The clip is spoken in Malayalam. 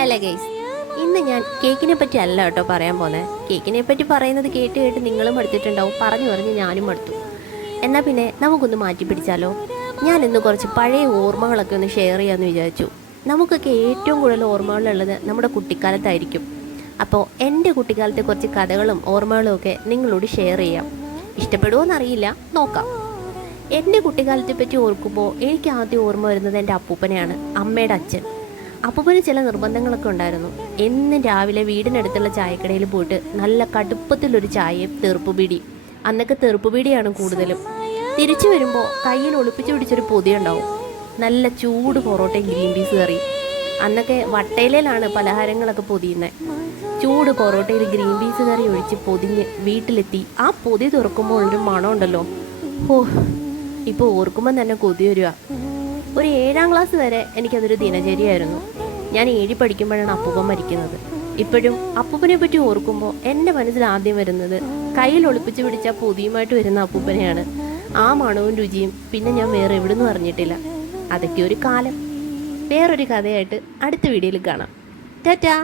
ഹലോ ഗൈസ്, ഇന്ന് ഞാൻ കേക്കിനെ പറ്റി അല്ല കേട്ടോ പറയാൻ പോകുന്നത്. കേക്കിനെ പറ്റി പറയുന്നത് കേട്ട് കേട്ട് നിങ്ങളും എടുത്തിട്ടുണ്ടാവും, പറഞ്ഞു പറഞ്ഞ് ഞാനും എടുത്തു. എന്നാൽ പിന്നെ നമുക്കൊന്ന് മാറ്റി പിടിച്ചാലോ. ഞാൻ ഇന്ന് കുറച്ച് പഴയ ഓർമ്മകളൊക്കെ ഒന്ന് ഷെയർ ചെയ്യാമെന്ന് വിചാരിച്ചു. നമുക്കൊക്കെ ഏറ്റവും കൂടുതൽ ഓർമ്മകളുള്ളത് നമ്മുടെ കുട്ടിക്കാലത്തായിരിക്കും. അപ്പോൾ എൻ്റെ കുട്ടിക്കാലത്തെ കുറച്ച് കഥകളും ഓർമ്മകളും ഒക്കെ നിങ്ങളോട് ഷെയർ ചെയ്യാം. ഇഷ്ടപ്പെടുമോ എന്നറിയില്ല, നോക്കാം. എൻ്റെ കുട്ടിക്കാലത്തെ പറ്റി ഓർക്കുമ്പോൾ എനിക്ക് ആദ്യം ഓർമ്മ വരുന്നത് എൻ്റെ അപ്പൂപ്പനെയാണ്, അമ്മയുടെ അച്ഛൻ. അപ്പൂപ്പന് ചില നിർബന്ധങ്ങളൊക്കെ ഉണ്ടായിരുന്നു. എന്നും രാവിലെ വീടിനടുത്തുള്ള ചായക്കടയിൽ പോയിട്ട് നല്ല കടുപ്പത്തിലൊരു ചായയും തെറുപ്പുപീടിയും. അന്നൊക്കെ തെറുപ്പുപീടിയാണ് കൂടുതലും. തിരിച്ചു വരുമ്പോൾ കയ്യിൽ ഒളിപ്പിച്ച് പിടിച്ചൊരു പൊതിയുണ്ടാവും, നല്ല ചൂട് പൊറോട്ടയും ഗ്രീൻ പീസ് കറിയും. അന്നൊക്കെ വട്ടയിലാണ് പലഹാരങ്ങളൊക്കെ പൊതിയുന്നത്. ചൂട് പൊറോട്ടയിൽ ഗ്രീൻ പീസ് കറി ഒഴിച്ച് പൊതിഞ്ഞ് വീട്ടിലെത്തി ആ പൊതി തുറക്കുമ്പോൾ ഉള്ളൊരു മണമുണ്ടല്ലോ, ഓ ഇപ്പോൾ ഓർക്കുമ്പോൾ തന്നെ കൊതി വരിക. ഒരു 7ാം ക്ലാസ് വരെ എനിക്കതൊരു ദിനചര്യയായിരുന്നു. ഞാൻ 7 പഠിക്കുമ്പോഴാണ് അപ്പൂപ്പൻ മരിക്കുന്നത്. ഇപ്പോഴും അപ്പൂപ്പനെ പറ്റി ഓർക്കുമ്പോൾ എൻ്റെ മനസ്സിൽ ആദ്യം വരുന്നത് കയ്യിൽ ഒളിപ്പിച്ച് പിടിച്ച പൊതിയുമായിട്ട് വരുന്ന അപ്പൂപ്പനെയാണ്. ആ മണവും രുചിയും പിന്നെ ഞാൻ വേറെ എവിടുന്നും അറിഞ്ഞിട്ടില്ല. അതൊക്കെ ഒരു കാലം. വേറൊരു കഥയായിട്ട് അടുത്ത വീഡിയോയിൽ കാണാം. ടാറ്റാ.